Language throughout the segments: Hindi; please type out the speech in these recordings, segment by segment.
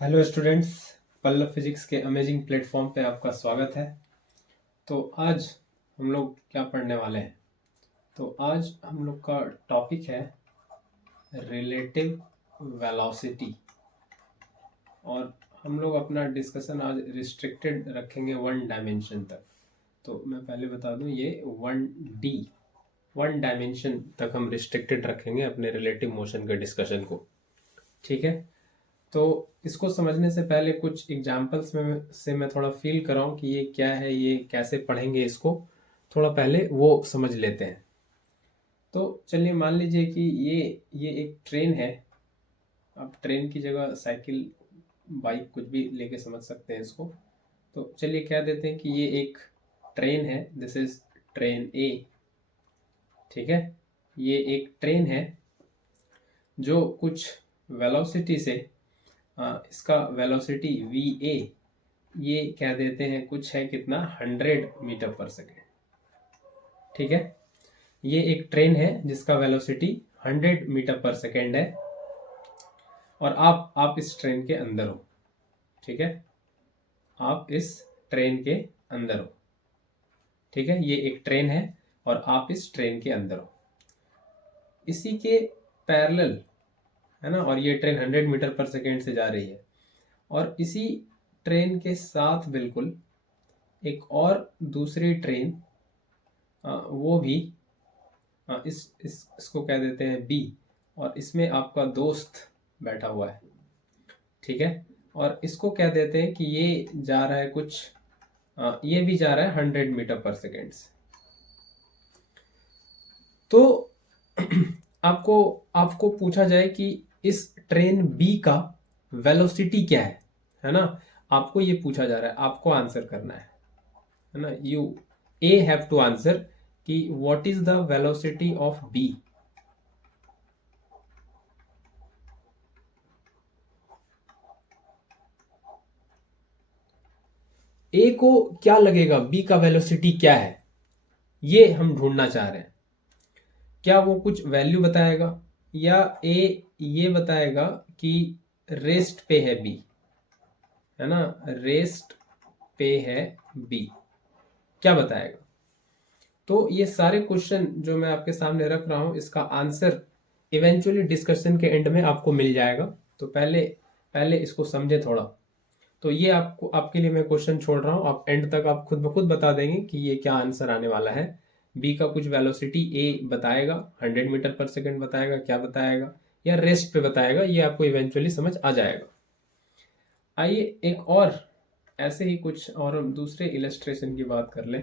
हेलो स्टूडेंट्स, पल्लव फिजिक्स के अमेजिंग प्लेटफॉर्म पे आपका स्वागत है। तो आज हम लोग क्या पढ़ने वाले हैं? तो आज हम लोग का टॉपिक है रिलेटिव वेलोसिटी, और हम लोग अपना डिस्कशन आज रिस्ट्रिक्टेड रखेंगे वन डायमेंशन तक। तो मैं पहले बता दूं, ये वन डायमेंशन तक हम रिस्ट्रिक्टेड रखेंगे अपने रिलेटिव मोशन के डिस्कशन को। ठीक है, तो इसको समझने से पहले कुछ एग्जाम्पल्स में से मैं थोड़ा फील कराऊं कि ये क्या है, ये कैसे पढ़ेंगे, इसको थोड़ा पहले वो समझ लेते हैं। तो चलिए मान लीजिए कि ये एक ट्रेन है। आप ट्रेन की जगह साइकिल, बाइक कुछ भी लेके समझ सकते हैं इसको। तो चलिए कह देते हैं कि ये एक ट्रेन है, दिस इज ट्रेन ए। ठीक है, ये एक ट्रेन है जो कुछ वेलोसिटी से इसका वेलोसिटी वी ए, ये कह देते हैं कुछ है कितना, 100 मीटर पर सेकेंड। ठीक है, ये एक ट्रेन है जिसका वेलोसिटी 100 मीटर पर सेकेंड है, और आप इस ट्रेन के अंदर हो। ठीक है, आप इस ट्रेन के अंदर हो। ठीक है, ये एक ट्रेन है और आप इस ट्रेन के अंदर हो, इसी के पैरेलल है ना। और ये ट्रेन 100 मीटर पर सेकेंड से जा रही है, और इसी ट्रेन के साथ बिल्कुल एक और दूसरी ट्रेन, वो भी इसको कह देते हैं बी, और इसमें आपका दोस्त बैठा हुआ है। ठीक है, और इसको कह देते हैं कि ये जा रहा है कुछ, ये भी जा रहा है 100 मीटर पर सेकेंड से। तो आपको आपको पूछा जाए कि इस ट्रेन बी का वेलोसिटी क्या है ना। आपको ये पूछा जा रहा है, आपको आंसर करना है ना। You uh have to answer कि what is the velocity of B. A को क्या लगेगा, बी का वेलोसिटी क्या है, ये हम ढूंढना चाह रहे हैं। क्या वो कुछ वैल्यू बताएगा, या ए ये बताएगा कि रेस्ट पे है बी, है ना, रेस्ट पे है बी, क्या बताएगा। तो ये सारे क्वेश्चन जो मैं आपके सामने रख रहा हूं, इसका आंसर इवेंचुअली डिस्कशन के एंड में आपको मिल जाएगा। तो पहले पहले इसको समझे थोड़ा। तो ये आपको, आपके लिए मैं क्वेश्चन छोड़ रहा हूं, आप एंड तक आप खुद ब खुद बता देंगे कि ये क्या आंसर आने वाला है। बी का कुछ वेलोसिटी ए बताएगा, 100 मीटर पर सेकेंड बताएगा, क्या बताएगा, या रेस्ट पे बताएगा, ये आपको इवेंचुअली समझ आ जाएगा। आइए एक और ऐसे ही कुछ और हम दूसरे इलस्ट्रेशन की बात कर लें।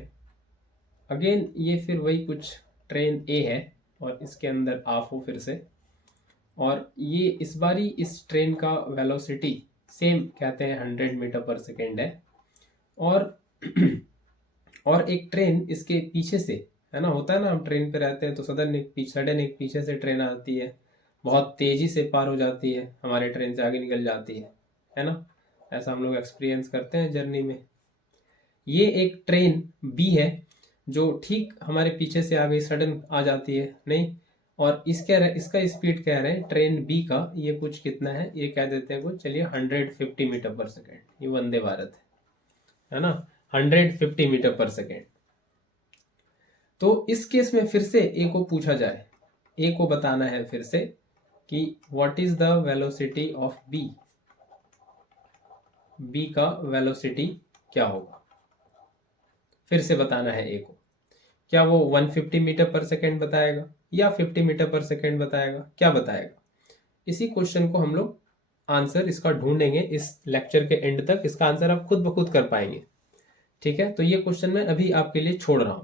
अगेन ये फिर वही कुछ ट्रेन ए है, और इसके अंदर आप हो फिर से, और ये इस बारी इस ट्रेन का वेलोसिटी सेम कहते हैं 100 मीटर पर सेकेंड है, और और एक ट्रेन इसके पीछे से, है ना, होता है ना, हम ट्रेन पे रहते हैं तो सडन एक पीछे से ट्रेन आती है, बहुत तेजी से पार हो जाती है, हमारे ट्रेन से आगे निकल जाती है ना। ऐसा हम लोग एक्सपीरियंस करते हैं जर्नी में। ये एक ट्रेन बी है जो ठीक हमारे पीछे से आ गई, सडन आ जाती है नहीं, और इसका स्पीड कह रहे हैं ट्रेन बी का, ये कुछ कितना है, ये कह देते हैं कुछ, चलिए 150 मीटर पर सेकेंड। ये वंदे भारत है ना, 150 मीटर पर सेकेंड। तो इस केस में फिर से ए को पूछा जाए, ए को बताना है फिर से कि what is the velocity of B, B का वेलोसिटी क्या होगा। फिर से बताना है ए को, क्या वो 150 मीटर पर सेकेंड बताएगा, या 50 मीटर पर सेकेंड बताएगा, क्या बताएगा। इसी क्वेश्चन को हम लोग आंसर इसका ढूंढेंगे इस लेक्चर के एंड तक, इसका आंसर आप खुद ब खुद कर पाएंगे। ठीक है, तो ये क्वेश्चन मैं अभी आपके लिए छोड़ रहा हूं।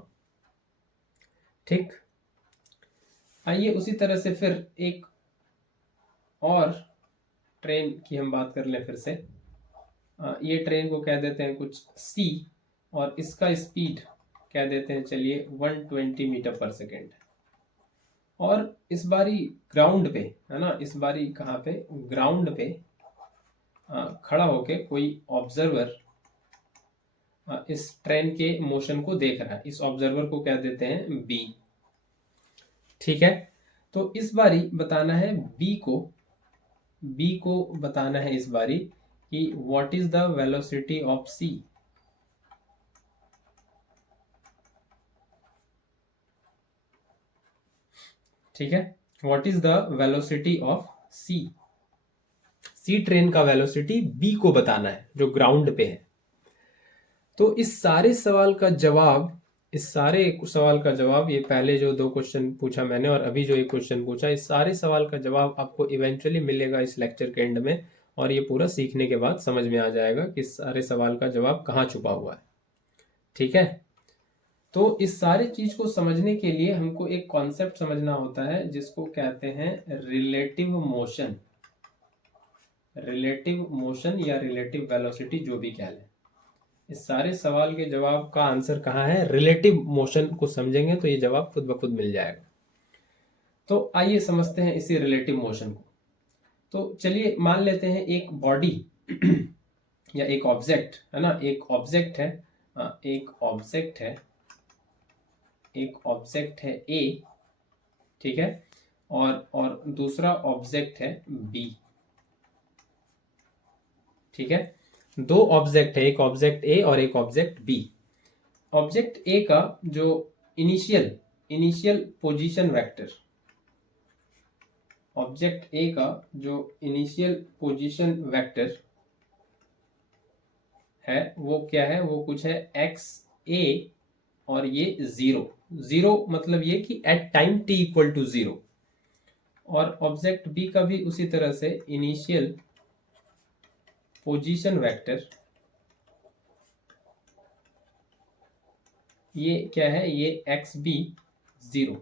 ठीक, आइए उसी तरह से फिर एक और ट्रेन की हम बात कर लें फिर से। ये ट्रेन को कह देते हैं कुछ सी, और इसका स्पीड कह देते हैं चलिए 120 मीटर पर सेकेंड। और इस बारी ग्राउंड पे, है ना, इस बारी कहाँ पे, ग्राउंड पे खड़ा होके कोई ऑब्जर्वर इस ट्रेन के मोशन को देख रहा है, इस ऑब्जर्वर को कह देते हैं बी। ठीक है, तो इस बारी बताना है बी को बताना है इस बारी कि what is the velocity of C. ठीक है, what is the velocity of C. C train का वेलोसिटी बी को बताना है जो ग्राउंड पे है। तो इस सारे सवाल का जवाब, ये पहले जो 2 क्वेश्चन पूछा मैंने और अभी जो एक क्वेश्चन पूछा, इस सारे सवाल का जवाब आपको इवेंचुअली मिलेगा इस लेक्चर के एंड में। और ये पूरा सीखने के बाद समझ में आ जाएगा कि इस सारे सवाल का जवाब कहाँ छुपा हुआ है। ठीक है, तो इस सारी चीज को समझने के लिए हमको एक कॉन्सेप्ट समझना होता है जिसको कहते हैं रिलेटिव मोशन। रिलेटिव मोशन या रिलेटिव वेलोसिटी, जो भी कह लें। इस सारे सवाल के जवाब का आंसर कहाँ है, रिलेटिव मोशन को समझेंगे तो ये जवाब खुद ब खुद मिल जाएगा। तो आइए समझते हैं इसी रिलेटिव मोशन को। तो चलिए मान लेते हैं एक बॉडी या एक ऑब्जेक्ट है ना, एक ऑब्जेक्ट है, एक ऑब्जेक्ट है ए, ठीक है, और दूसरा ऑब्जेक्ट है बी। ठीक है, 2 ऑब्जेक्ट है, एक ऑब्जेक्ट ए और एक ऑब्जेक्ट बी। ऑब्जेक्ट ए का जो initial position vector, object A का जो इनिशियल पोजीशन वेक्टर है वो क्या है, वो कुछ है एक्स ए और ये 0 मतलब ये कि at time t equal to 0। और ऑब्जेक्ट बी का भी उसी तरह से इनिशियल पोजीशन वेक्टर, ये क्या है, ये एक्स बी 0।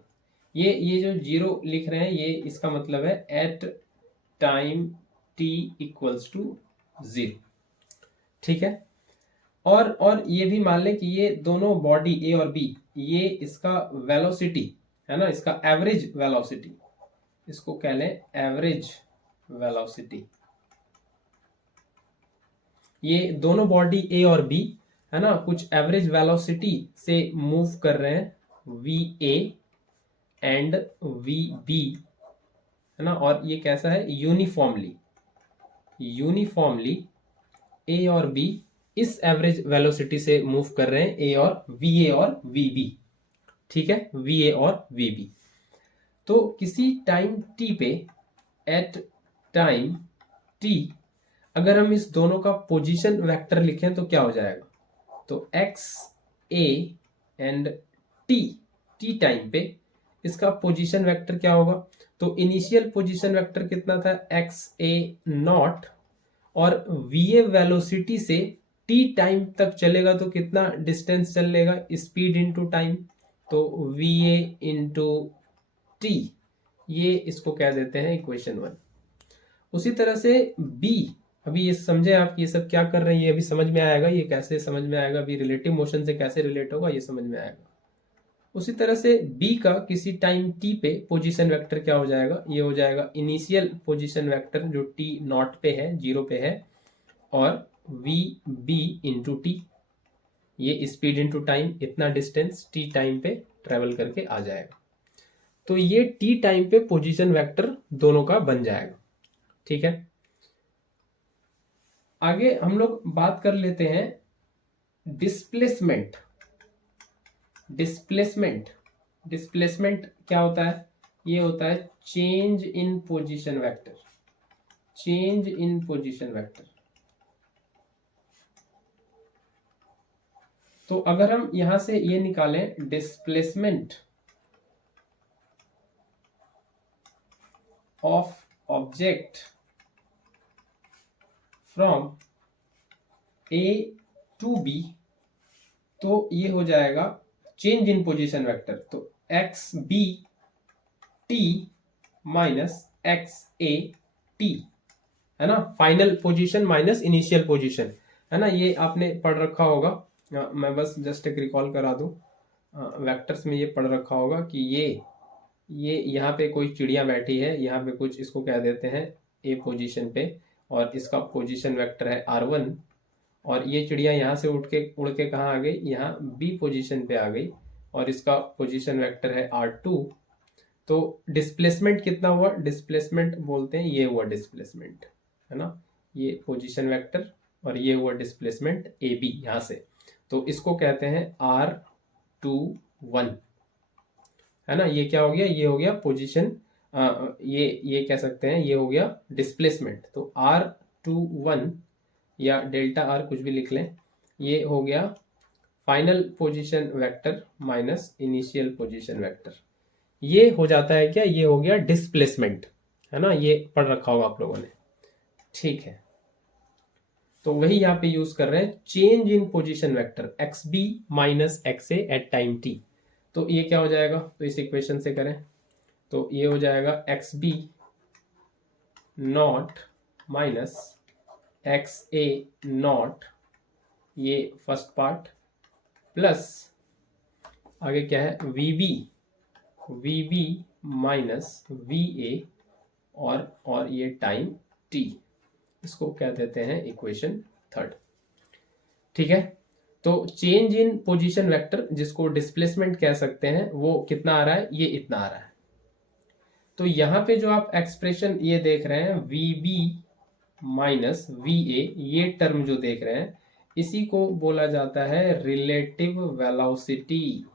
ये जो 0 लिख रहे हैं ये इसका मतलब है at time t equals to 0। ठीक है, और ये भी मान लें कि ये दोनों बॉडी ए और बी, ये इसका वेलोसिटी है ना, इसका एवरेज वेलोसिटी, इसको कह लें एवरेज वेलोसिटी। ये दोनों बॉडी ए और बी है ना, कुछ एवरेज वेलोसिटी से मूव कर रहे हैं, V A and V B है ना। और ये कैसा है, यूनिफॉर्मली ए और बी इस एवरेज वेलोसिटी से मूव कर रहे हैं, ए और वी बी। ठीक है, वी ए और वी बी। तो किसी टाइम टी पे, एट टाइम टी, अगर हम इस दोनों का पोजीशन वेक्टर लिखें तो क्या हो जाएगा, तो x A and T time पे इसका पोजीशन वेक्टर क्या होगा, तो इनिशियल पोजीशन वेक्टर कितना था, एक्स ए नॉट, और वी ए वेलोसिटी से टी टाइम तक चलेगा तो कितना डिस्टेंस चलेगा, स्पीड इनटू टाइम, तो वी ए इंटू टी, ये इसको कह देते हैं इक्वेशन 1। उसी तरह से बी, अभी ये समझे आप ये सब क्या कर रहे हैं, ये अभी समझ में आएगा, ये कैसे समझ में आएगा, अभी रिलेटिव मोशन से कैसे रिलेट होगा ये समझ में आएगा। उसी तरह से बी का किसी टाइम टी पे पोजीशन वेक्टर क्या हो जाएगा, ये हो जाएगा इनिशियल पोजीशन वेक्टर जो टी नॉट पे है, 0 पे है, और वी बी इंटू टी, ये स्पीड इंटू टाइम, इतना डिस्टेंस टी टाइम पे ट्रेवल करके आ जाएगा। तो ये टी टाइम पे पोजीशन वेक्टर दोनों का बन जाएगा। ठीक है, आगे हम लोग बात कर लेते हैं डिस्प्लेसमेंट। डिस्प्लेसमेंट क्या होता है, ये होता है change in position vector, change in position vector. तो अगर हम यहां से ये निकालें displacement of object from A to B, तो ये हो जाएगा चेंज इन पोजीशन वेक्टर, तो X B T minus X A T है ना, final position minus initial position है ना, ये आपने पढ़ रखा होगा। मैं बस जस्ट एक रिकॉल करा दूं, वेक्टर्स में ये पढ़ रखा होगा कि ये यहाँ पे कोई चिड़िया बैठी है, यहाँ पे कुछ इसको कह देते हैं ए पोजीशन पे, और इसका पोजीशन वेक्टर है r1, और ये चिड़िया यहाँ से उड़ के कहाँ आ गई, यहाँ बी पोजीशन पे आ गई, और इसका पोजीशन वेक्टर है r2। तो डिस्प्लेसमेंट कितना हुआ, डिस्प्लेसमेंट बोलते हैं ये हुआ डिस्प्लेसमेंट है ना, ये पोजीशन वेक्टर और ये हुआ डिस्प्लेसमेंट ए बी यहाँ से, तो इसको कहते हैं R21, है ना। ये क्या हो गया, ये हो गया पोजीशन, ये कह सकते हैं ये हो गया डिस्प्लेसमेंट। तो R21 या डेल्टा आर कुछ भी लिख लें, ये हो गया final position vector minus initial position vector. ये हो जाता है क्या, ये हो गया डिस्प्लेसमेंट, है ना। ये पढ़ रखा होगा आप लोगों ने, ठीक है। तो वही यहाँ पे यूज कर रहे हैं, change in position vector X B minus X A at time T. तो ये क्या हो जाएगा, तो इस इक्वेशन से करें तो ये हो जाएगा X B not minus X A not, ये फर्स्ट पार्ट, प्लस आगे क्या है V B minus V A और ये टाइम टी, इसको क्या देते हैं इक्वेशन थर्ड, ठीक है। तो चेंज इन पोजीशन वेक्टर जिसको डिस्प्लेसमेंट कह सकते हैं, वो कितना आ रहा है, ये इतना आ रहा है। तो यहाँ पे जो आप एक्सप्रेशन ये देख रहे हैं V B minus V A, ये टर्म जो देख रहे हैं, इसी को बोला जाता है रिलेटिव वेलोसिटी,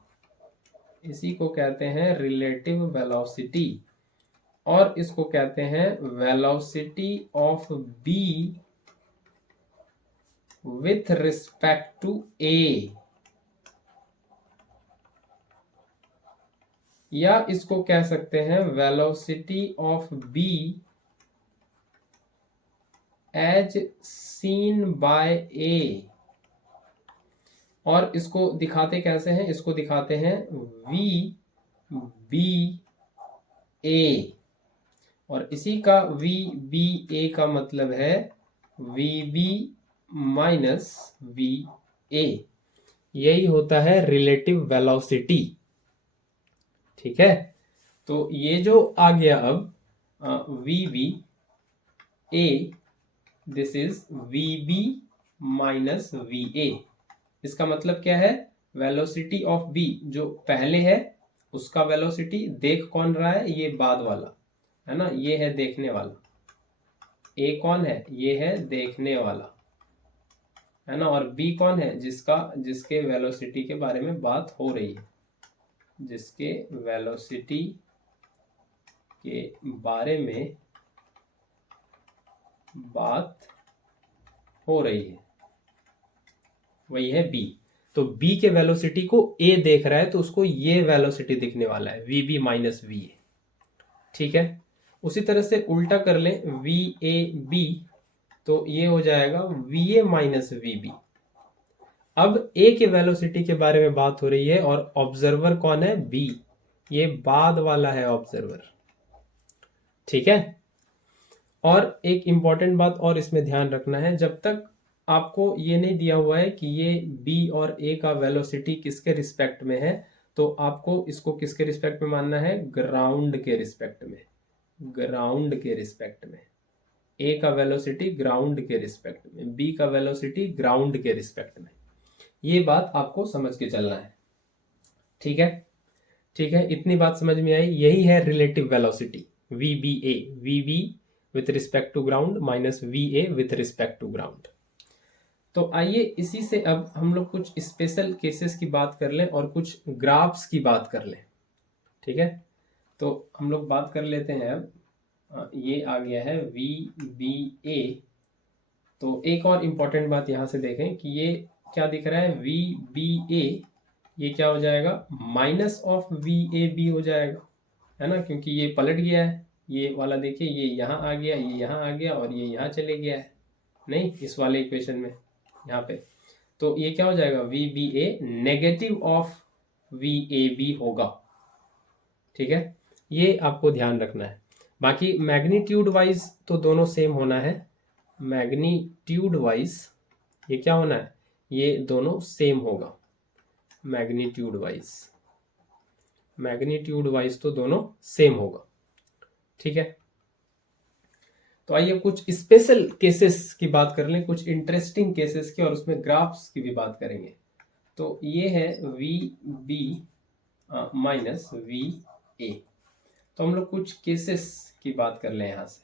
इसी को कहते हैं रिलेटिव वेलोसिटी, और इसको कहते हैं velocity of B with respect to A, या इसको कह सकते हैं velocity of B as seen by A. और इसको दिखाते कैसे हैं, इसको दिखाते हैं वी बी ए, और इसी का वी बी ए का मतलब है V B minus V A, यही होता है रिलेटिव वेलोसिटी, ठीक है। तो ये जो आ गया अब V B A, this is V B minus V A, इसका मतलब क्या है, वेलोसिटी ऑफ बी जो पहले है उसका वेलोसिटी देख कौन रहा है, ये बाद वाला है ना, ये है देखने वाला, ए कौन है, ये है देखने वाला, है ना, और बी कौन है, जिसके वेलोसिटी के बारे में बात हो रही है, जिसके वेलोसिटी के बारे में बात हो रही है, वही है बी। तो बी के वेलोसिटी को ए देख रहा है, तो उसको ये वेलोसिटी दिखने वाला है V B minus V A, ठीक है। उसी तरह से उल्टा कर लें वी ए बी, तो ये हो जाएगा V A minus V B. अब ए के वेलोसिटी के बारे में बात हो रही है और ऑब्जर्वर कौन है, बी, ये बाद वाला है ऑब्जर्वर, ठीक है। और एक इंपॉर्टेंट बात और इसमें ध्यान रखना है, जब तक आपको ये नहीं दिया हुआ है कि ये बी और ए का वेलोसिटी किसके रिस्पेक्ट में है, तो आपको इसको किसके रिस्पेक्ट में मानना है, ग्राउंड के रिस्पेक्ट में, ग्राउंड के रिस्पेक्ट में। ए का वेलोसिटी ग्राउंड के रिस्पेक्ट में, बी का वेलोसिटी ग्राउंड के रिस्पेक्ट में, ये बात आपको समझ के चलना है, ठीक है। ठीक है, इतनी बात समझ में आई, यही है relative velocity V B A, V B with respect to ground minus V A with respect to ground. तो आइए इसी से अब हम लोग कुछ स्पेशल केसेस की बात कर लें और कुछ ग्राफ्स की बात कर लें, ठीक है। तो हम लोग बात कर लेते हैं अब, ये आ गया है वी बी ए। तो एक और इम्पॉर्टेंट बात यहाँ से देखें कि ये क्या दिख रहा है, वी बी ए, ये क्या हो जाएगा, minus of V A B हो जाएगा, है ना, क्योंकि ये पलट गया है, ये वाला देखिए, ये यहाँ आ गया, ये यहाँ आ गया और ये यहाँ चले गया है, नहीं इस वाले इक्वेशन में यहाँ पे। तो ये क्या हो जाएगा, V B A negative of V A B होगा, ठीक है, ये आपको ध्यान रखना है। बाकी मैग्नीट्यूड वाइज तो दोनों सेम होना है, मैग्नीट्यूड वाइज ये क्या होना है, ये दोनों सेम होगा, मैग्नीट्यूड वाइज, मैग्नीट्यूड वाइज तो दोनों सेम होगा, ठीक है। तो आइए कुछ स्पेशल केसेस की बात कर लें, कुछ इंटरेस्टिंग केसेस की, और उसमें ग्राफ्स की भी बात करेंगे। तो ये है V B minus V A. तो हम लोग कुछ केसेस की बात कर लें यहाँ से।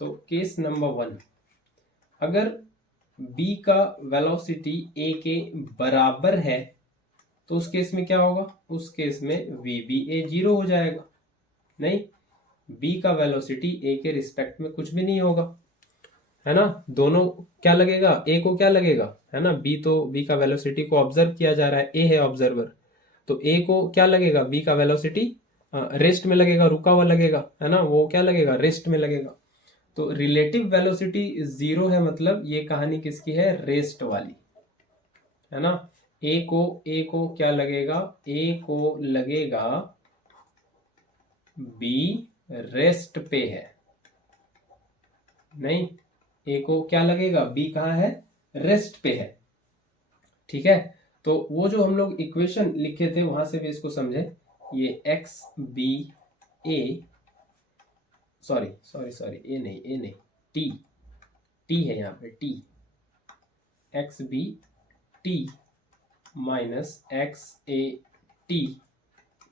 तो केस नंबर 1, अगर b का वेलोसिटी a के बराबर है तो उस केस में क्या होगा, उस केस में vba 0 हो जाएगा। नहीं, b का वेलोसिटी a के रिस्पेक्ट में कुछ भी नहीं होगा, है ना। दोनों क्या लगेगा, a को क्या लगेगा, है ना, b का वेलोसिटी को ऑब्जर्व किया जा रहा है, a है ऑब्जर्वर, तो a को क्या लगेगा, b का वेलोसिटी रेस्ट में लगेगा, रुका हुआ लगेगा, है ना, वो क्या लगेगा, रेस्ट में लगेगा। तो रिलेटिव वेलोसिटी 0 है, मतलब ये कहानी किसकी है, रेस्ट वाली, है ना। a को क्या लगेगा, a को लगेगा b रेस्ट पे है। नहीं, a को क्या लगेगा, b कहाँ है, रेस्ट पे है। ठीक है, तो वो जो हम लोग इक्वेशन लिखे थे वहां से भी इसको समझे, ये X B A, sorry A नहीं टी है यहाँ पे, T X B T minus X A T,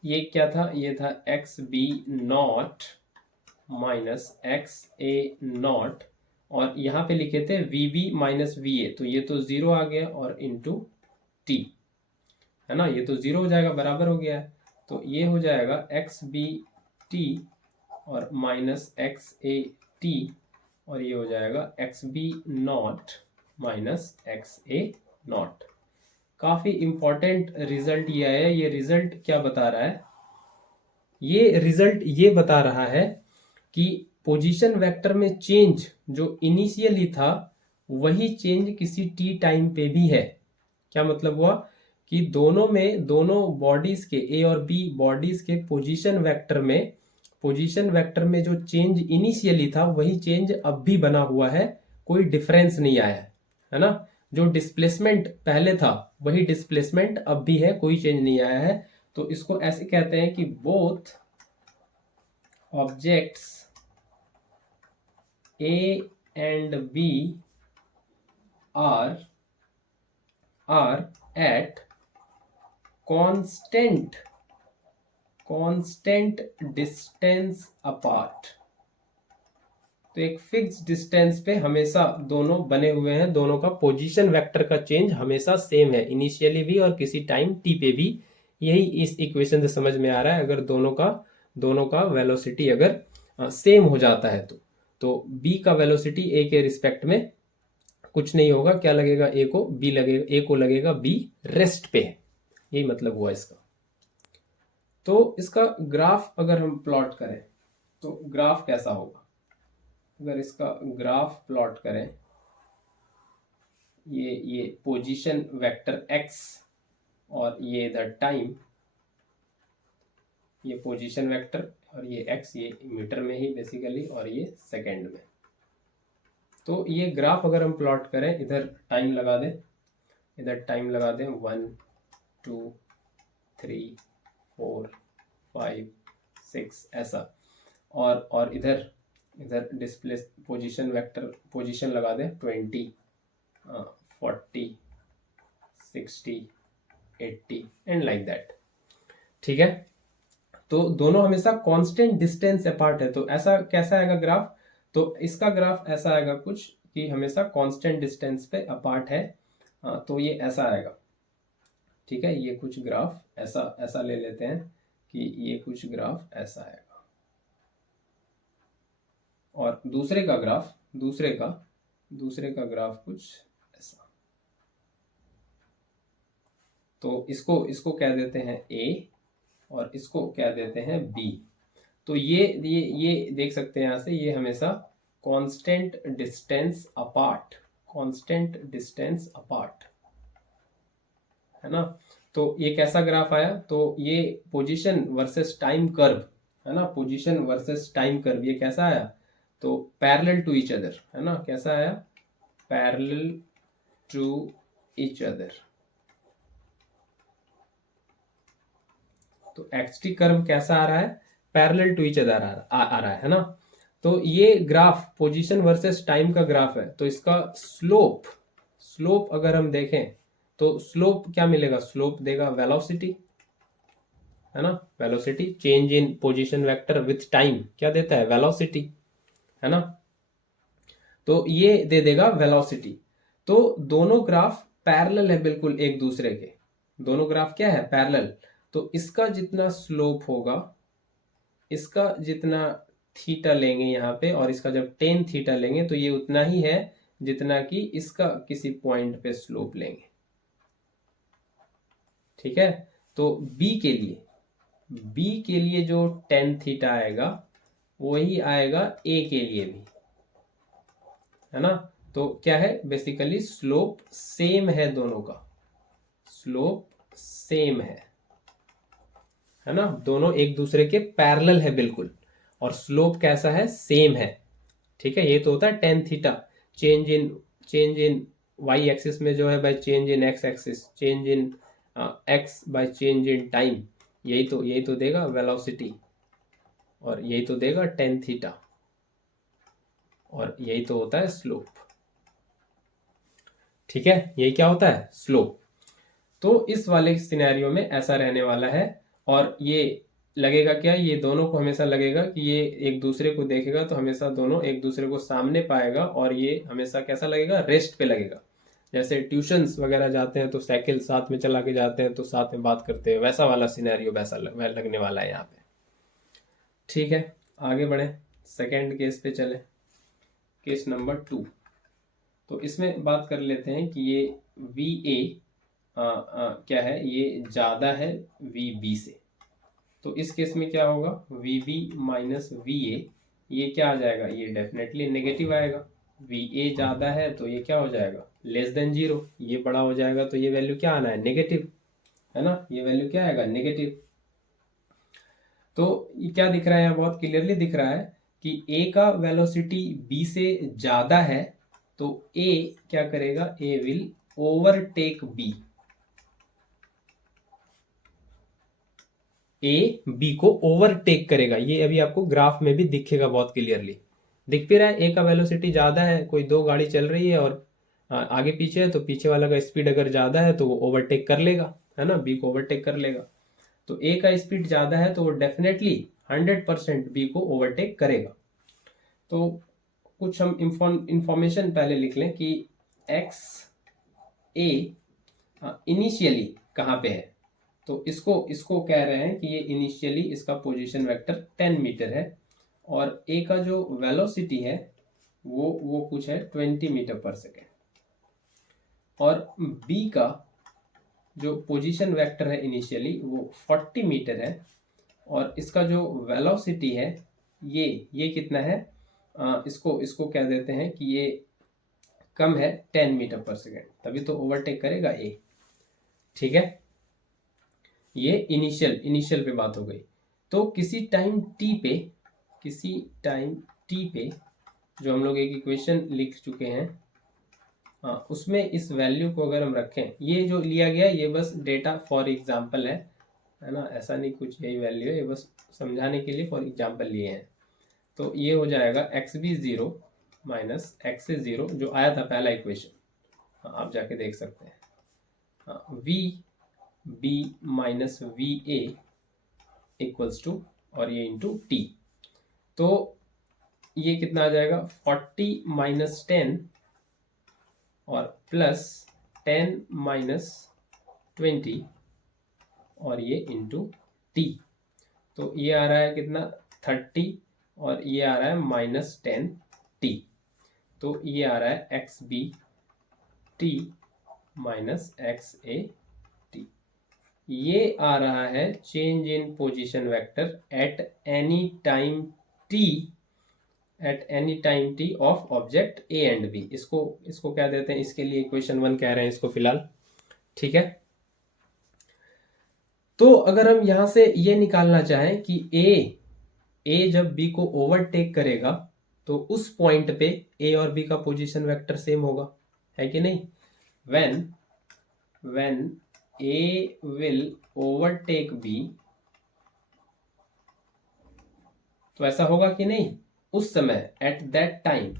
ये क्या था, ये था X B not minus X A not, और यहाँ पे लिखे थे V B minus V A, तो ये तो 0 आ गया, और इंटू टी, है ना, ये तो 0 हो जाएगा, बराबर हो गया है, तो ये हो जाएगा एक्स बी टी और माइनस एक्स ए टी, और ये हो जाएगा X B not minus X A not. काफी इंपॉर्टेंट रिजल्ट ये है। ये रिजल्ट क्या बता रहा है, ये रिजल्ट ये बता रहा है कि पोजीशन वेक्टर में चेंज जो इनिशियली था वही चेंज किसी टी टाइम पे भी है। क्या मतलब हुआ कि दोनों बॉडीज के, ए और बी बॉडीज के पोजीशन वेक्टर में जो चेंज इनिशियली था वही चेंज अब भी बना हुआ है, कोई डिफरेंस नहीं आया है ना। जो डिस्प्लेसमेंट पहले था वही डिस्प्लेसमेंट अब भी है, कोई चेंज नहीं आया है। तो इसको ऐसे कहते हैं कि both objects A and B are at constant distance apart. तो एक फिक्स डिस्टेंस पे हमेशा दोनों बने हुए हैं, दोनों का पोजीशन वेक्टर का चेंज हमेशा सेम है, इनिशियली भी और किसी टाइम टी पे भी। यही इस इक्वेशन से समझ में आ रहा है, अगर दोनों का वेलोसिटी अगर सेम हो जाता है तो b का वेलोसिटी a के रिस्पेक्ट में कुछ नहीं होगा, क्या लगेगा, a को लगेगा b रेस्ट पे है, यही मतलब हुआ इसका। तो इसका ग्राफ अगर हम प्लॉट करें तो ग्राफ कैसा होगा, अगर इसका ग्राफ प्लॉट करें, ये पोजीशन वेक्टर x और ये इधर टाइम, ये पोजीशन वेक्टर और ये x, ये मीटर में ही बेसिकली, और ये सेकंड में। तो ये ग्राफ अगर हम प्लॉट करें, इधर टाइम लगा दें, 1 2 3 4 5 6 ऐसा, और इधर डिस्प्ले पोजीशन वेक्टर पोजीशन लगा दें 20 40 60 80 एंड लाइक दैट। ठीक है, तो दोनों हमेशा कांस्टेंट डिस्टेंस अपार्ट है। तो ऐसा कैसा आएगा ग्राफ, तो इसका ग्राफ ऐसा आएगा कुछ कि हमेशा कांस्टेंट डिस्टेंस पे अपार्ट है। तो ये ऐसा आएगा, ठीक है, ये कुछ ग्राफ ऐसा ले लेते हैं कि ये कुछ ग्राफ ऐसा आएगा, और दूसरे का ग्राफ कुछ ऐसा। तो इसको कह देते हैं A और इसको कह देते हैं B। तो ये देख सकते हैं यहाँ से, ये हमेशा कांस्टेंट डिस्टेंस अपार्ट, है ना। तो ये कैसा ग्राफ आया, तो ये पोजीशन वर्सेस टाइम कर्व, है ना, पोजीशन वर्सेस टाइम कर्व, ये कैसा आया, तो पैरेलल टू ईच अदर, है ना, कैसा आया, पैरेलल टू ईच अदर। तो एक्सटी कर्व कैसा आ रहा है, पैरेलल टू ईच अदर आ रहा है ना। तो ये ग्राफ पोजीशन वर्सेस टाइम का ग्राफ है। तो इसका स्लोप अगर हम देखें तो स्लोप क्या मिलेगा, स्लोप देगा वेलोसिटी, है ना, velocity change in position vector with time क्या देता है, वेलोसिटी, है ना। तो ये दे देगा वेलोसिटी। तो दोनों ग्राफ पैरेलल है बिल्कुल एक दूसरे के, दोनों ग्राफ क्या है, पैरेलल। तो इसका जितना स्लोप होगा, इसका जितना थीटा लेंगे यहाँ पे, और इसका जब टेन थीटा लेंगे तो ये उतना ही है जितना कि इसका किसी पॉइंट पे स्लोप लेंगे। ठीक है, तो बी के लिए जो टेन थीटा आएगा वही आएगा ए के लिए भी, है ना। तो क्या है, बेसिकली स्लोप सेम है दोनों का, स्लोप सेम है ना, दोनों एक दूसरे के पैरेलल है बिल्कुल, और स्लोप कैसा है, सेम है। ठीक है, ये तो होता है tan theta, change in Y axis में जो है by change in X axis, change in X by change in time, यही तो देगा वेलोसिटी, और यही तो देगा टेन थीटा, और यही तो होता है स्लोप। ठीक है, यही क्या होता है, स्लोप। तो इस वाले सिनेरियो में ऐसा रहने वाला है, और ये लगेगा क्या, ये दोनों को हमेशा लगेगा कि ये एक दूसरे को देखेगा तो हमेशा दोनों एक दूसरे को सामने पाएगा, और ये हमेशा कैसा लगेगा, रेस्ट पे लगेगा। जैसे ट्यूशन्स वगैरह जाते हैं तो साइकिल साथ में चला के जाते हैं तो साथ में बात करते हैं, वैसा वाला सिनेरियो वैसा लगने वाला है यहाँ पे। ठीक है, आगे बढ़े, सेकेंड केस पे चले, केस नंबर 2। तो इसमें बात कर लेते हैं कि ये वी ए क्या है, ये ज़्यादा है वी बी से। तो इस केस में क्या होगा, V B minus V A, ये क्या आ जाएगा, ये डेफिनेटली नेगेटिव आएगा। वी ए ज़्यादा है तो ये क्या हो जाएगा, लेस देन जीरो, ये बड़ा हो जाएगा तो ये वैल्यू क्या आना है, नेगेटिव, है ना, ये वैल्यू क्या आएगा, नेगेटिव। तो ये क्या दिख रहा है, बहुत क्लियरली दिख रहा है कि ए का वेलोसिटी बी से ज़्यादा है, तो ए क्या करेगा, A will overtake B, A B को ओवरटेक करेगा। ये अभी आपको ग्राफ में भी दिखेगा, बहुत क्लियरली दिख भी रहा है। ए का वेलोसिटी ज़्यादा है, कोई दो गाड़ी चल रही है और आगे पीछे है, तो पीछे वाला का स्पीड अगर ज़्यादा है तो वो ओवरटेक कर लेगा, है ना, बी को ओवरटेक कर लेगा। तो ए का स्पीड ज़्यादा है तो वो डेफिनेटली 100% बी को ओवरटेक करेगा। तो कुछ हम इंफॉर्मेशन पहले लिख लें कि एक्स ए इनिशियली कहाँ पे है। तो इसको कह रहे हैं कि ये इनिशियली इसका पोजीशन वेक्टर 10 मीटर है, और ए का जो वेलोसिटी है वो कुछ है 20 मीटर पर सेकेंड, और बी का जो पोजीशन वेक्टर है इनिशियली वो 40 मीटर है, और इसका जो वेलोसिटी है ये कितना है, इसको कह देते हैं कि ये कम है 10 मीटर पर सेकेंड, तभी तो ओवरटेक करेगा ए। ठीक है, ये इनिशियल पे बात हो गई। तो किसी टाइम टी पे जो हम लोग एक इक्वेशन लिख चुके हैं, उसमें इस वैल्यू को अगर हम रखें, ये जो लिया गया ये बस डेटा फॉर एग्जांपल है ना, ऐसा नहीं कुछ यही वैल्यू है, ये बस समझाने के लिए फॉर एग्जांपल लिए हैं। तो ये हो जाएगा X B zero minus X zero, जो आया था पहला इक्वेशन, आप जाके देख सकते हैं, V B minus V A equals to, और ये इंटू टी। तो ये कितना आ जाएगा, 40 माइनस 10 और प्लस 10 माइनस 20, और ये इंटू टी। तो ये आ रहा है कितना, 30, और ये आ रहा है माइनस 10 टी। तो ये आ रहा है X B T minus X A T. ये आ रहा है change in position vector at any time T of object A and B. इसको क्या देते हैं, इसके लिए इक्वेशन 1 कह रहे हैं इसको फिलहाल। ठीक है, तो अगर हम यहां से ये निकालना चाहें कि ए जब बी को ओवरटेक करेगा तो उस पॉइंट पे ए और बी का पोजीशन वेक्टर सेम होगा, है कि नहीं। When A will overtake B, तो ऐसा होगा कि नहीं, उस समय एट दैट टाइम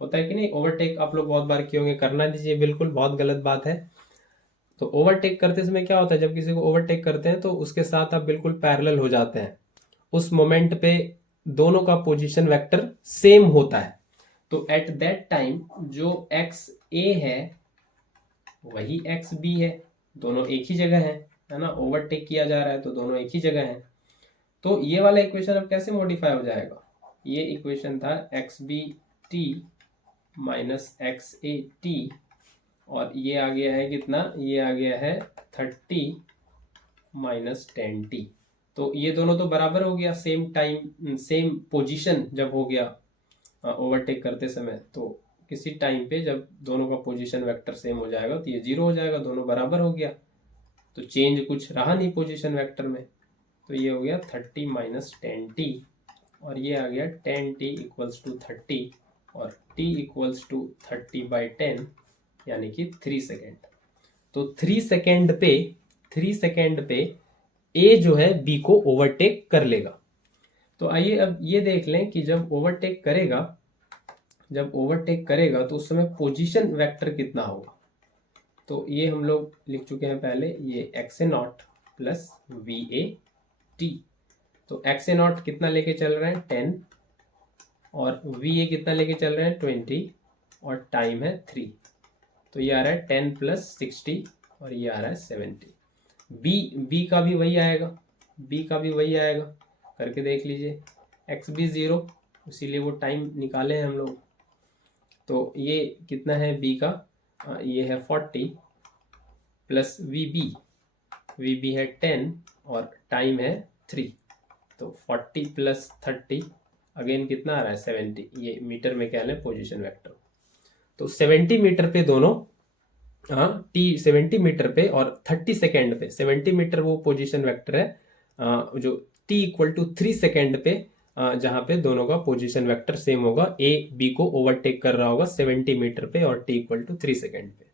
होता है कि नहीं। ओवरटेक आप लोग बहुत बार किए होंगे, करना दीजिए, बिल्कुल बहुत गलत बात है। तो ओवरटेक करते समय क्या होता है, जब किसी को ओवरटेक करते हैं तो उसके साथ आप बिल्कुल पैरेलल हो जाते हैं। उस मोमेंट पे दोनों का पोजीशन वेक्टर सेम होता है, तो एट दैट टाइम जो एक्स ए है वही एक्स बी है, दोनों एक ही जगह है ना, ओवरटेक किया जा रहा है तो दोनों एक ही जगह है। तो ये वाला इक्वेशन अब कैसे मॉडिफाई हो जाएगा, ये इक्वेशन था X B T minus X A T, और ये आ गया है कितना, ये आ गया है 30 माइनस 10t। तो ये दोनों तो बराबर हो गया, सेम टाइम सेम पोजीशन जब हो गया ओवरटेक करते समय, तो किसी टाइम पे जब दोनों का पोजीशन वेक्टर सेम हो जाएगा तो ये 0 हो जाएगा, दोनों बराबर हो गया, तो चेंज कुछ रहा नहीं पोजीशन वेक्टर में। तो ये हो गया 30 माइनस 10t, और ये आ गया 10t इक्वल्स टू 30, और t इक्वल्स टू 30/10 यानी कि 3 सेकेंड। तो 3 सेकेंड पे ए जो है बी को ओवरटेक कर लेगा। तो आइए अब ये देख लें कि जब ओवरटेक करेगा तो उस समय पोजीशन वेक्टर कितना होगा। तो ये हम लोग लिख चुके हैं पहले, ये x A not plus V A T. तो एक्स ए नॉट कितना लेके चल रहे हैं 10, और वी ए कितना लेके चल रहे हैं 20, और टाइम है 3। तो ये आ रहा है 10 प्लस 60, और ये आ रहा है 70। बी का भी वही आएगा, करके देख लीजिए, एक्स बी 0, इसीलिए वो टाइम निकाले हैं हम लोग। तो ये कितना है बी का, ये है 40 प्लस वी बी है 10, और टाइम है 3। तो 40 प्लस 30 अगेन कितना आ रहा है 70, ये मीटर में कह लें पोजीशन वेक्टर। तो 70 मीटर पे दोनों, हाँ टी 70 मीटर पे और 30 सेकेंड पे, 70 मीटर वो पोजीशन वेक्टर है जो टी इक्वल टू 3 सेकेंड पे, जहां पे दोनों का पोजीशन वेक्टर सेम होगा, ए बी को ओवरटेक कर रहा होगा 70 मीटर पे और टी इक्वल टू 3 सेकेंड पे।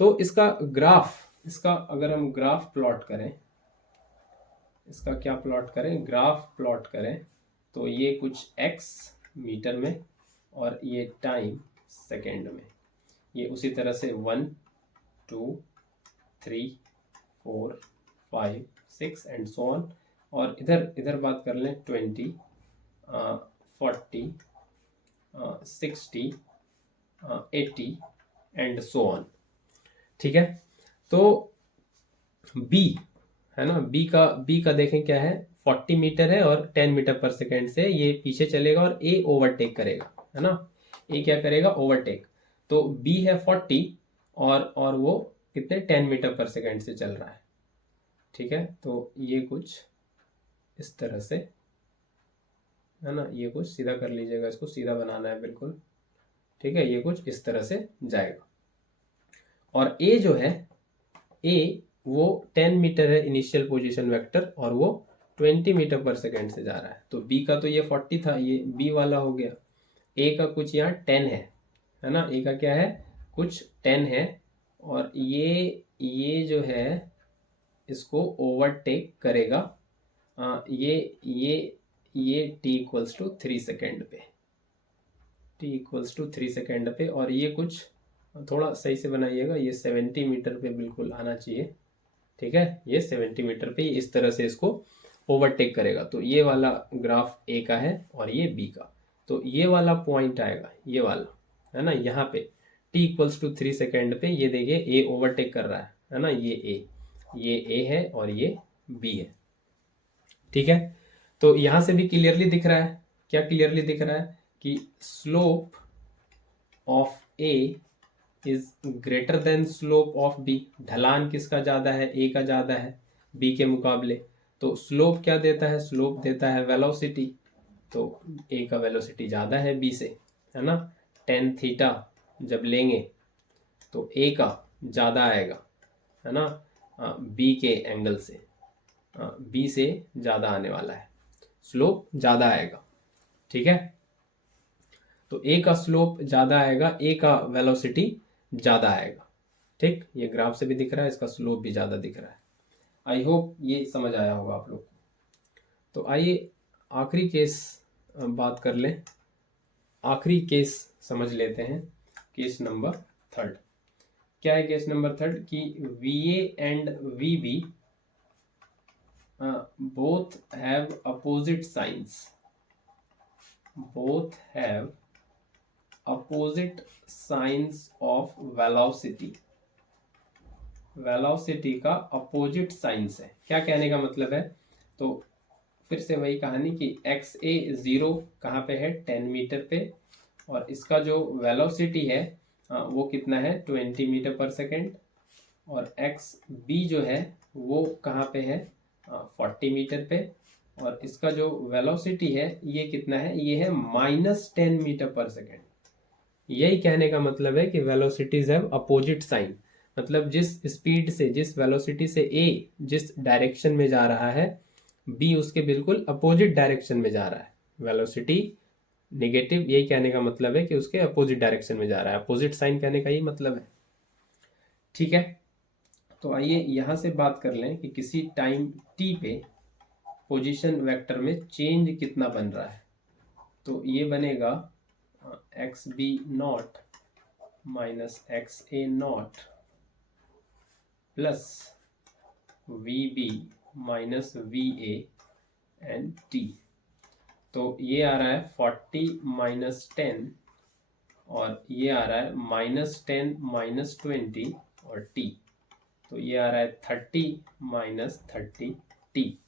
तो इसका अगर हम ग्राफ प्लॉट करें, ग्राफ प्लॉट करें, तो ये कुछ x मीटर में और ये टाइम सेकेंड में, ये उसी तरह से 1 2 3 4 5 6 एंड सो ऑन, और इधर बात कर लें 20 40 60 80 एंड सो ऑन। ठीक है, तो बी है ना, बी का देखें क्या है, 40 मीटर है और 10 मीटर पर सेकेंड से ये पीछे चलेगा और ए ओवरटेक करेगा, है ना, ए क्या करेगा ओवरटेक। तो बी है 40 और वो कितने 10 मीटर पर सेकेंड से चल रहा है। ठीक है, तो ये कुछ इस तरह से है ना, ये कुछ सीधा कर लीजिएगा, इसको सीधा बनाना है बिल्कुल। ठीक है, ये कुछ इस तरह से जाएगा, और ए जो है, ए वो 10 मीटर है इनिशियल पोजीशन वेक्टर, और वो 20 मीटर पर सेकेंड से जा रहा है। तो बी का तो ये 40 था, ये बी वाला हो गया। ए का कुछ यहाँ 10 है ना, ए का क्या है कुछ 10 है, और ये जो है इसको ओवरटेक करेगा ये टी इक्वल्स टू 3 सेकेंड पे, और ये कुछ थोड़ा सही से बनाइएगा, ये 70 मीटर पे बिल्कुल आना चाहिए। ठीक है, ये 70 मीटर पे इस तरह से इसको ओवरटेक करेगा। तो ये वाला ग्राफ ए का है और ये बी का। तो ये वाला पॉइंट आएगा, ये वाला है ना, यहाँ पे t इक्वल्स टू 3 सेकेंड पे ये देखिए ए ओवरटेक कर रहा है ना, ये ए है और ये बी है। ठीक है, तो यहाँ से भी क्लियरली दिख रहा है, क्या क्लियरली दिख रहा है कि slope of A is greater than slope of B. ढलान किसका ज़्यादा है, ए का ज़्यादा है बी के मुकाबले। तो स्लोप क्या देता है, स्लोप देता है वेलोसिटी, तो ए का वेलोसिटी ज़्यादा है बी से, है ना। टेन थीटा जब लेंगे तो ए का ज़्यादा आएगा, है ना, बी के एंगल से, बी से ज़्यादा आने वाला है, स्लोप ज़्यादा आएगा। ठीक है, तो ए का स्लोप ज़्यादा आएगा, ए का वेलोसिटी ज़्यादा आएगा। ठीक, ये ग्राफ से भी दिख रहा है, इसका स्लोप भी ज़्यादा दिख रहा है। आई होप ये समझ आया होगा आप लोग को। तो आइए आखिरी केस बात कर लें, आखिरी केस समझ लेते हैं, केस नंबर 3। क्या है केस नंबर 3 कि VA and VB both have opposite signs. both have opposite signs of velocity. Velocity का अपोजिट साइंस है। क्या कहने का मतलब है? तो फिर से वही कहानी कि एक्स ए ज़ीरो कहाँ पे है? 10 मीटर पे, और इसका जो वेलोसिटी है वो कितना है? 20 मीटर पर सेकेंड, और एक्स बी जो है वो कहाँ पे है? 40 मीटर पे, और इसका जो वेलोसिटी है ये कितना है? ये है -10 मीटर पर सेकेंड। यही कहने का मतलब है कि वेलोसिटीज हैव अपोजिट साइन। मतलब जिस स्पीड से, जिस वेलोसिटी से ए जिस डायरेक्शन में जा रहा है, बी उसके बिल्कुल अपोजिट डायरेक्शन में जा रहा है। वेलोसिटी नेगेटिव, यही कहने का मतलब है कि उसके अपोजिट डायरेक्शन में जा रहा है। अपोजिट साइन कहने का ही मतलब है। ठीक है, तो आइए यहां से बात कर लें कि किसी टाइम टी पे पोजीशन वेक्टर में चेंज कितना बन रहा है। तो ये बनेगा X B not minus X A not plus V B minus V A and T. तो ये आ रहा है 40 माइनस 10, और ये आ रहा है -10 माइनस 20 और टी। तो ये आ रहा है 30 माइनस 30 टी।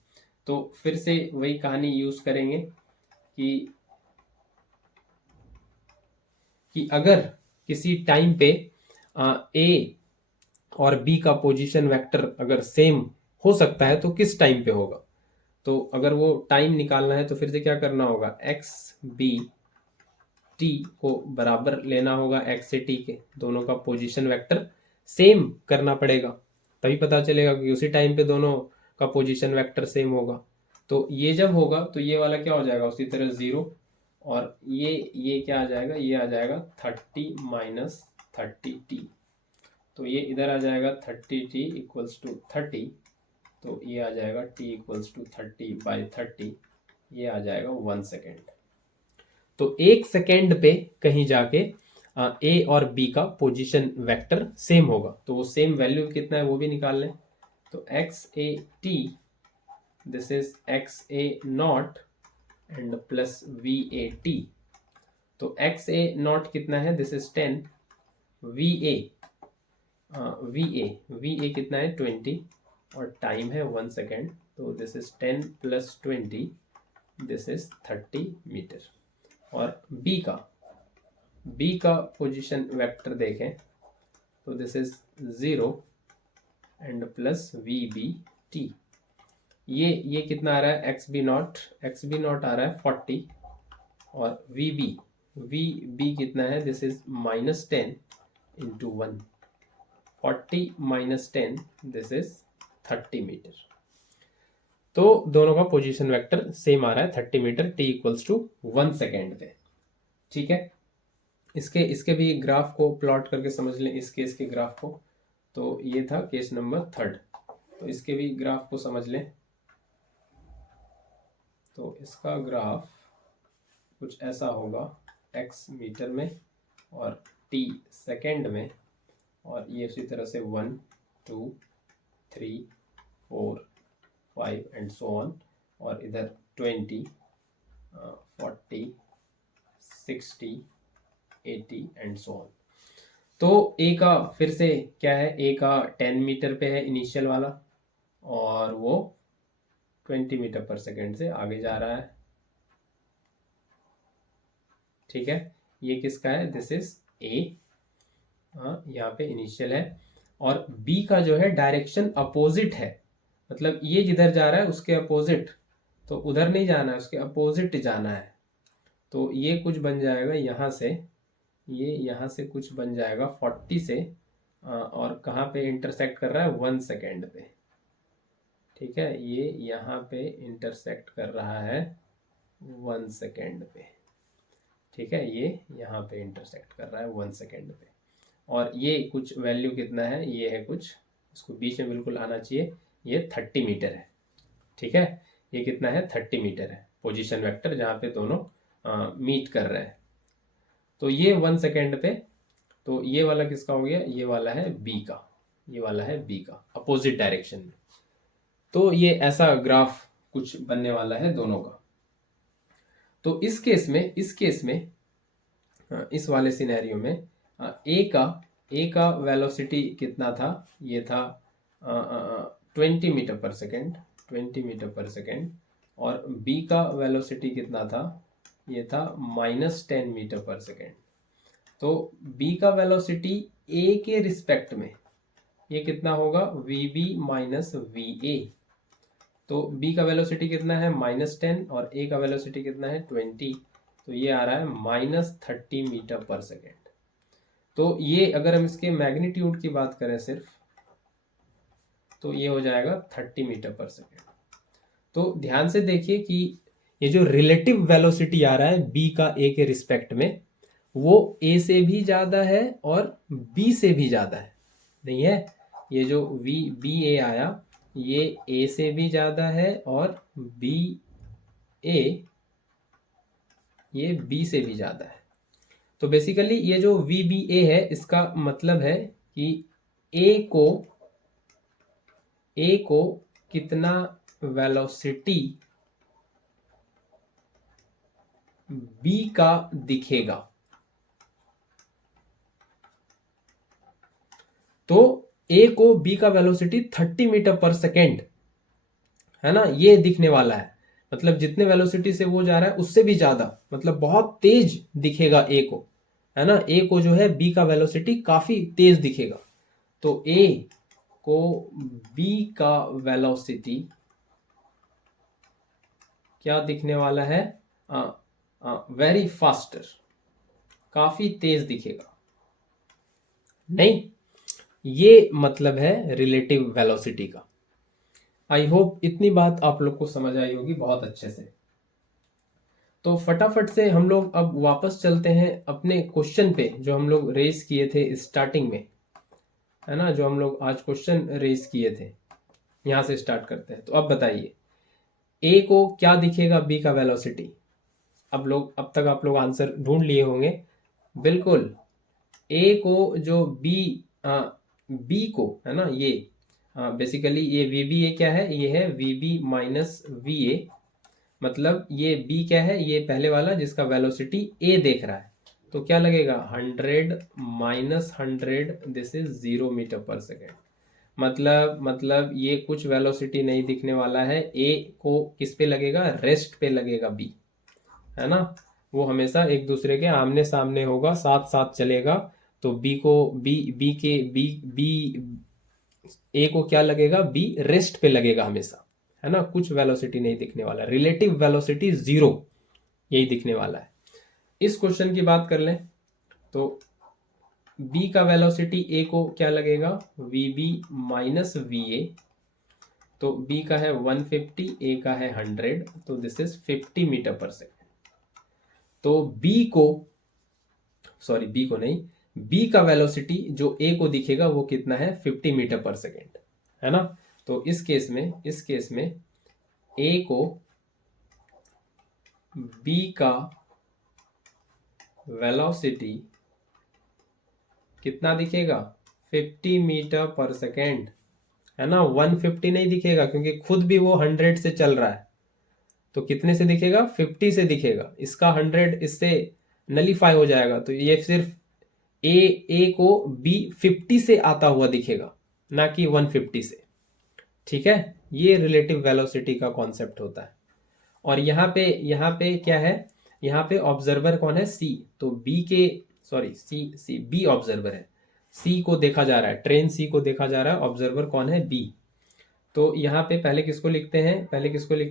तो फिर से वही कहानी यूज करेंगे कि अगर किसी टाइम पे ए और बी का पोजीशन वेक्टर अगर सेम हो सकता है तो किस टाइम पे होगा। तो अगर वो टाइम निकालना है तो फिर से क्या करना होगा? एक्स बी टी को बराबर लेना होगा एक्स से टी के, दोनों का पोजीशन वेक्टर सेम करना पड़ेगा, तभी पता चलेगा कि उसी टाइम पे दोनों का पोजीशन वेक्टर सेम होगा। तो ये जब होगा तो ये वाला क्या हो जाएगा? उसी तरह 0, और ये क्या आ जाएगा? ये आ जाएगा 30 माइनस 30t। तो ये इधर आ जाएगा 30t इक्वल्स टू 30, तो ये आ जाएगा t इक्वल्स टू 30/30, ये आ जाएगा 1 सेकेंड। तो 1 सेकेंड पे कहीं जाके ए और बी का पोजीशन वेक्टर सेम होगा। तो वो सेम वैल्यू कितना है वो भी निकाल लें। तो x A T, this is x A not and plus V A T. तो एक्स ए नॉट कितना है? This is 10। वी ए कितना है? 20, और टाइम है 1 सेकेंड। तो this is 10 plus 20, this is 30 metre. और बी का पोजीशन वेक्टर देखें तो this is 0 and plus V B T. ये कितना आ रहा है? एक्स बी नॉट आ रहा है 40, और वी बी कितना है? This is -10 into 1, 40 minus 10, this is 30 metre. तो दोनों का पोजीशन वेक्टर सेम आ रहा है 30 metre, T equals to 1 second पे। ठीक है, इसके भी ग्राफ को प्लॉट करके समझ लें, इस केस के ग्राफ को। तो ये था केस नंबर 3, तो इसके भी ग्राफ को समझ लें। तो इसका ग्राफ कुछ ऐसा होगा, x मीटर में और t सेकेंड में, और ये उसी तरह से 1 2 3 4 5 एंड सो ऑन, और इधर 20 40 60 80 एंड सो ऑन। तो ए का फिर से क्या है? ए का 10 मीटर पे है इनिशियल वाला, और वो 20 मीटर पर सेकेंड से आगे जा रहा है। ठीक है, ये किसका है? दिस इज ए, यहाँ पे इनिशियल है। और बी का जो है डायरेक्शन अपोजिट है, मतलब ये जिधर जा रहा है उसके अपोजिट, तो उधर नहीं जाना है, उसके अपोजिट जाना है। तो ये कुछ बन जाएगा यहाँ से, ये यहाँ से कुछ बन जाएगा 40 से, और कहाँ पे इंटरसेक्ट कर रहा है? 1 सेकेंड पे। ठीक है, ये यहाँ पे इंटरसेक्ट कर रहा है 1 सेकेंड पे। ठीक है, ये यहाँ पे इंटरसेक्ट कर रहा है 1 सेकेंड पे, और ये कुछ वैल्यू कितना है? ये है कुछ, इसको बीच में बिल्कुल आना चाहिए, ये 30 मीटर है। ठीक है, ये कितना है? 30 मीटर है पोजीशन वेक्टर, जहाँ पे दोनों मीट कर रहे हैं। तो ये 1 सेकेंड पे, तो ये वाला किसका हो गया? ये वाला है बी का, ये वाला है बी का अपोजिट डायरेक्शन में। तो ये ऐसा ग्राफ कुछ बनने वाला है दोनों का। तो इस केस में इस वाले सिनेरियो में ए का वेलोसिटी कितना था, ये था 20 metre per second, 20 metre per second, और बी का वेलोसिटी कितना था, ये था -10 मीटर पर सेकेंड। तो बी का वेलोसिटी ए के रिस्पेक्ट में ये कितना होगा, वी माइनस वी। तो बी का वेलोसिटी कितना है -10 और ए का वेलोसिटी कितना है 20, तो ये आ रहा है -30 मीटर पर सेकेंड। तो ये अगर हम इसके मैग्नीट्यूड की बात करें सिर्फ, तो ये हो जाएगा 30 मीटर पर सेकेंड। तो ध्यान से देखिए कि ये जो रिलेटिव वेलोसिटी आ रहा है बी का ए के रिस्पेक्ट में, वो ए से भी ज्यादा है और बी से भी ज्यादा है, नहीं है? ये जो बी ए आया, ये ए से भी ज्यादा है और बी ए ये बी से भी ज्यादा है। तो बेसिकली ये जो वी बी ए है, इसका मतलब है कि ए को कितना वेलोसिटी बी का दिखेगा। तो ए को बी का वेलोसिटी 30 मीटर पर सेकेंड है ना, ये दिखने वाला है। मतलब जितने वेलोसिटी से वो जा रहा है उससे भी ज्यादा, मतलब बहुत तेज दिखेगा ए को, है ना। ए को जो है बी का वेलोसिटी काफी तेज दिखेगा। तो ए को बी का वेलोसिटी क्या दिखने वाला है, वेरी फास्टर, काफी तेज दिखेगा। नहीं, ये मतलब है रिलेटिव वेलोसिटी का। आई होप इतनी बात आप लोग को समझ आई होगी बहुत अच्छे से। तो फटाफट से हम लोग अब वापस चलते हैं अपने क्वेश्चन पे, जो हम लोग रेस किए थे स्टार्टिंग में, है ना, जो हम लोग आज क्वेश्चन रेस किए थे। यहां से स्टार्ट करते हैं। तो अब बताइए, ए को क्या दिखेगा बी का वेलोसिटी? अब तक आप लोग आंसर ढूंढ लिए होंगे। बिल्कुल, ए को जो बी को, है ना, ये बेसिकली ये वी बी ए क्या है, ये है V B minus V A. मतलब ये बी क्या है, ये पहले वाला जिसका वेलोसिटी ए देख रहा है। तो क्या लगेगा, 100 minus 100, this is 0 metre per second. मतलब ये कुछ वेलोसिटी नहीं दिखने वाला है। ए को किस पे लगेगा, रेस्ट पे लगेगा बी, है ना। वो हमेशा एक दूसरे के आमने सामने होगा, साथ साथ चलेगा। तो बी को ए को क्या लगेगा, बी रेस्ट पे लगेगा हमेशा, है ना। कुछ वेलोसिटी नहीं दिखने वाला, रिलेटिव वेलोसिटी 0 यही दिखने वाला है। इस क्वेश्चन की बात कर लें तो बी का वेलोसिटी ए को क्या लगेगा, V B minus V A. तो बी का है 150, ए का है 100, तो this is 50 metre per second. तो बी को नहीं, बी का वेलोसिटी जो ए को दिखेगा वो कितना है, 50 मीटर पर सेकेंड, है ना। तो इस केस में ए को बी का वेलोसिटी कितना दिखेगा, 50 मीटर पर सेकेंड, है ना। 150 नहीं दिखेगा क्योंकि खुद भी वो 100 से चल रहा है। तो कितने से दिखेगा, 50 से दिखेगा। इसका 100 इससे नलीफाई हो जाएगा। तो ये सिर्फ ए को बी 50 से आता हुआ दिखेगा, ना कि 150 से। ठीक है, ये रिलेटिव वेलोसिटी का कॉन्सेप्ट होता है। और यहाँ पे क्या है, यहाँ पे ऑब्जर्वर कौन है, सी। तो बी ऑब्जर्वर है, सी को देखा जा रहा है, ट्रेन सी को देखा जा रहा है, ऑब्जर्वर कौन है, बी। तो यहाँ पे पहले किसको लिखते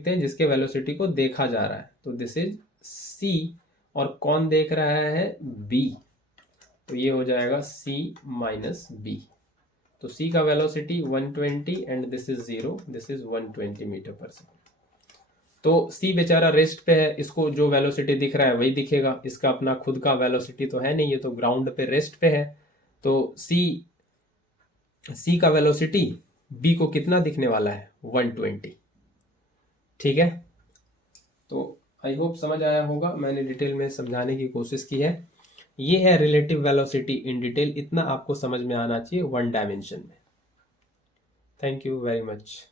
हैं, जिसके वेलोसिटी को देखा जा रहा है। तो दिस इज सी, और कौन देख रहा है, बी। तो ये हो जाएगा सी माइनस बी। तो सी का velocity 120 and this is 0, this is 120 metre per second. तो सी बेचारा रेस्ट पे है, इसको जो वेलोसिटी दिख रहा है वही दिखेगा। इसका अपना खुद का वेलोसिटी तो है नहीं, ये तो ग्राउंड पे रेस्ट पे है। तो सी का वेलोसिटी बी को कितना दिखने वाला है, 120। ठीक है, तो आई होप समझ आया होगा, मैंने डिटेल में समझाने की कोशिश की है। ये है रिलेटिव वेलोसिटी इन डिटेल, इतना आपको समझ में आना चाहिए 1 डायमेंशन में। Thank you very much.